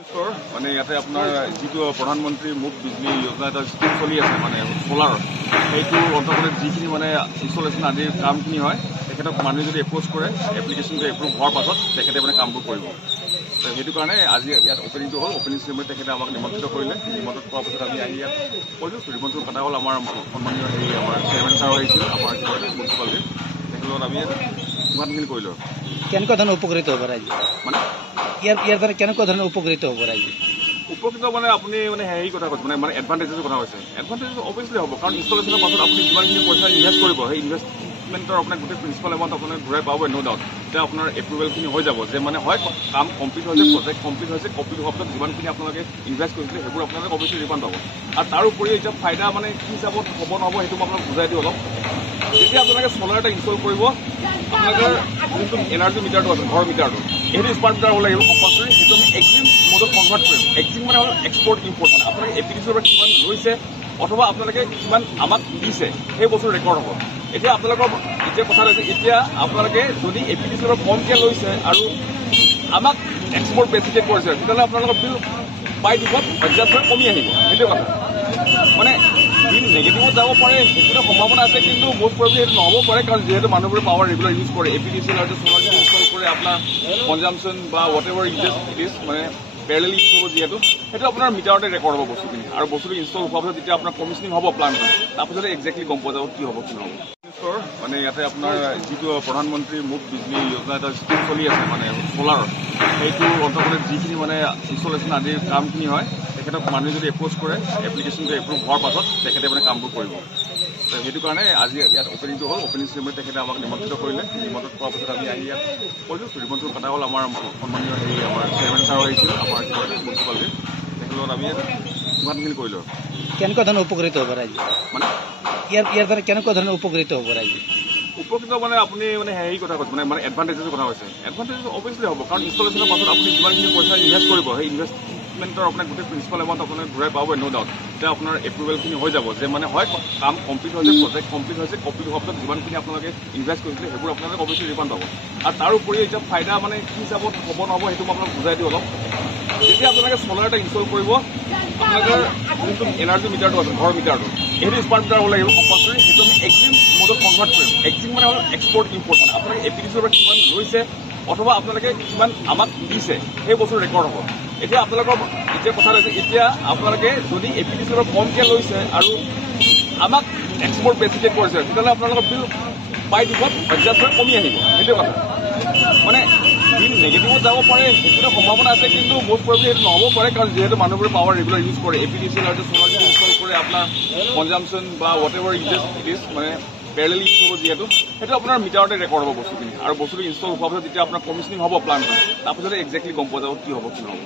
মানে ইয়াতে আপোনাৰ যিটো প্ৰধানমন্ত্ৰী মুফ্ত বিজলী যোজনা এটা স্কিম চলি আছে মানে সোলাৰ সেইটো অন্তৰ্গত যিখিনি মানে ইনষ্টলেশ্যন আদিৰ কামখিনি হয় তেখেতক মানুহে যদি এপ্ৰ'চ কৰে এপ্লিকেশ্যনটো এপ্ৰুভ হোৱাৰ পাছত তেখেতে মানে কামবোৰ কৰিব। সেইটো কাৰণে আজি ইয়াত অপেনিংটো হ'ল। অপেনিং চেৰিমনিত তেখেতে আমাক নিমন্ত্ৰিত কৰিলে। নিমন্ত্ৰণ কৰাৰ পাছত আমি আহি ইয়াত কৰিলোঁ। নিমন্ত্ৰণ পতা হ'ল আমাৰ সন্মানীয় আমাৰ চেয়াৰমেন ছাৰো আহিছিল আমাৰ মিউনিচিপালিটিৰ তেখেতৰ লগত আমি ইমানখিনি কৰিলোঁ। কেনেকুৱা ধৰণৰ উপকৃত হ'ব ৰাইজ মানে ইয়াৰ দ্বাৰা কেনেকুৱা ধৰণৰ উপকৃত হ'ব ৰাইজ? উপকৃত মানে আপুনি মানে হেৰি কথা কৈছে মানে এডভান্টেজৰ কথা কৈছে। এডভান্টেজ অভিয়াছলি হ'ব কাৰণ ইনষ্টলেশ্যনৰ পাছত আপুনি যিমানখিনি পইচা ইনভেষ্ট কৰিব সেই ইনভেষ্টমেণ্টৰ আপোনাৰ গোটেই প্ৰিন্সিপাল এমাউণ্ট আপোনাৰ ঘূৰাই পাব ন' ডাউট। তেতিয়া আপোনাৰ এপ্ৰুভেলখিনি হৈ যাব যে মানে হয় কাম কমপ্লিট হৈছে, প্ৰজেক্ট কমপ্লিট হৈছে, কমপ্লিট হোৱাৰ পাছত যিমানখিনি আপোনালোকে ইনভেষ্ট কৰিছিলে সেইবোৰ আপোনালোকে অভিয়াছলি ৰিফাণ্ড পাব। আৰু তাৰ উপৰিও এতিয়া ফাইদা মানে কি হিচাপত হ'ব নহ'ব সেইটো মই আপোনাক বুজাই দিওঁ অলপ। যেতিয়া আপোনালোকে চ'লাৰ এটা ইনষ্টল কৰিব আপোনালোকৰ যোনটো এনাৰ্জি মিটাৰটো আছে ঘৰৰ মিটাৰটো সেইটো স্মাৰ্ট মিটাৰ হ'ব লাগিব কম্পালচৰি। সেইটো আমি এক্সিম মডত কনভাৰ্ট কৰিম। এক্সিম মানে হ'ল এক্সপৰ্ট ইম্পৰ্ট মানে আপোনালোকে এপিডিচিৰ পৰা কিমান লৈছে অথবা আপোনালোকে কিমান আমাক দিছে সেই বস্তুটো ৰেকৰ্ড হ'ব। এতিয়া আপোনালোকৰ এতিয়া কথা হৈছে এতিয়া আপোনালোকে যদি এপিডিচিৰ পৰা কমকৈ লৈছে আৰু আমাক এক্সপৰ্ট বেছিকৈ কৰিছে তেতিয়াহ'লে আপোনালোকৰ বিল বাই ডিফল্ট এডজাষ্ট হৈ কমি আহিব। সেইটোৱে কথা মানে বিল নেগেটিভত যাব পাৰে সেইটোতে সম্ভাৱনা আছে, কিন্তু most probably সেইটো নহ'ব পাৰে কাৰণ যিহেতু মানুহবোৰে পাৱাৰ ৰেগুলাৰ ইউজ কৰে এপিডিচি আৰু চ'লাৰ ইনষ্টল কৰে আপোনাৰ কনজাম্পশ্যন বা হোৱাট এভাৰ ইট ইজ মানে পেৰেলেল ইউজ হ'ব যিহেতু সেইটো আপোনাৰ মিটাৰতে ৰেকৰ্ড হ'ব বস্তুখিনি। আৰু বস্তুটো ইনষ্টল হোৱাৰ পাছত যেতিয়া আপোনাৰ কমিছনিং হ'ব প্লানটো তাৰপিছতে একজেক্টলি গম পোৱা যাব কি হ'ব কি নহ'ব। মানে ইয়াতে আপোনাৰ যিটো প্ৰধানমন্ত্ৰী মুফ্ত বিজলী যোজনা এটা স্কিম চলি আছে মানে সোলাৰ সেইটো অন্তৰ্গত যিখিনি মানে ইনষ্টলেশ্যন আদিৰ কামখিনি হয় তেখেতক মানুহে যদি এপ্ৰ'চ কৰে এপ্লিকেশ্যনটো এপ্ৰুভ হোৱাৰ পাছত তেখেতে মানে কামবোৰ কৰিব। সেইটো কাৰণে আজি ইয়াত অপেনিংটো হ'ল। অপেনিং চেৰিমনিত তেখেতে আমাক নিমন্ত্ৰিত কৰিলে। নিমন্ত্ৰণ কৰাৰ পাছত আমি আহি ইয়াত কৰিলোঁ। নিমন্ত্ৰণ পতা হ'ল আমাৰ সন্মানীয় আমাৰ চেয়াৰমেন ছাৰো আহিছিল আমাৰ মিউনিচিপালিটিৰ তেখেতৰ লগত আমি ইমানখিনি কৰিলোঁ। কেনেকুৱা ধৰণৰ উপকৃত হ'ব ৰাইজ মানে ইয়াৰ দ্বাৰা কেনেকুৱা ধৰণৰ উপকৃত হ'ব ৰাইজ? উপকৃত মানে আপুনি মানে হেৰি কথা কৈছে মানে এডভান্টেজৰ কথা কৈছে। এডভান্টেজ অভিয়াছলি হ'ব কাৰণ ইনষ্টলেশ্যনৰ পাছত আপুনি যিমানখিনি পইচা ইনভেষ্ট কৰিব সেই ইনভেষ্টমেণ্টৰ আপোনাৰ গোটেই প্ৰিন্সিপাল এমাউণ্ট আপোনাৰ ঘূৰাই পাব ন' ডাউট। তেতিয়া আপোনাৰ এপ্ৰুভেলখিনি হৈ যাব যে মানে হয় কাম কমপ্লিট হৈছে, প্ৰজেক্ট কমপ্লিট হৈছে, কমপ্লিট হোৱাৰ পাছত যিমানখিনি আপোনালোকে ইনভেষ্ট কৰিছিলে সেইবোৰ আপোনালোকে অভিয়াছলি ৰিফাণ্ড পাব। আৰু তাৰ উপৰিও এতিয়া ফাইদা মানে কি হিচাপত হ'ব নহ'ব সেইটো মই আপোনাক বুজাই দিওঁ অলপ। যেতিয়া আপোনালোকে চ'লাৰ এটা ইনষ্টল কৰিব আপোনালোকৰ যোনটো এনাৰ্জি মিটাৰটো আছে ঘৰৰ মিটাৰটো সেইটো স্মাৰ্ট মিটাৰ হ'ব লাগিব কম্পালচৰি। সেইটো আমি এক্সিম মডত কনভাৰ্ট কৰিম। এক্সিম মানে হ'ল এক্সপৰ্ট ইম্পৰ্ট মানে আপোনালোকে এপিডিচিৰ পৰা কিমান লৈছে অথবা আপোনালোকে কিমান আমাক দিছে সেই বস্তুটো ৰেকৰ্ড হ'ব। এতিয়া আপোনালোকৰ এতিয়া কথা হৈছে এতিয়া আপোনালোকে যদি এপিডিচিৰ পৰা কমকৈ লৈছে আৰু আমাক এক্সপৰ্ট বেছিকৈ কৰিছে তেতিয়াহ'লে আপোনালোকৰ বিল বাই ডিফল্ট এডজাষ্ট হৈ কমি আহিব। সেইটোৱে কথা মানে বিল নেগেটিভত যাব পাৰে সেইটোতে সম্ভাৱনা আছে, কিন্তু most probably সেইটো নহ'ব পাৰে কাৰণ যিহেতু মানুহবোৰে পাৱাৰ ৰেগুলাৰ ইউজ কৰে এপিডিচি আৰু চ'লাৰ ইনষ্টল কৰে আপোনাৰ কনজাম্পশ্যন বা হোৱাট এভাৰ ইট ইজ মানে পেৰেলেল ইউজ হ'ব যিহেতু সেইটো আপোনাৰ মিটাৰতে ৰেকৰ্ড হ'ব বস্তুখিনি। আৰু বস্তুটো ইনষ্টল হোৱাৰ পাছত যেতিয়া আপোনাৰ কমিছনিং হ'ব প্লানটো তাৰপিছতে একজেক্টলি গম পোৱা যাব কি হ'ব কি নহ'ব।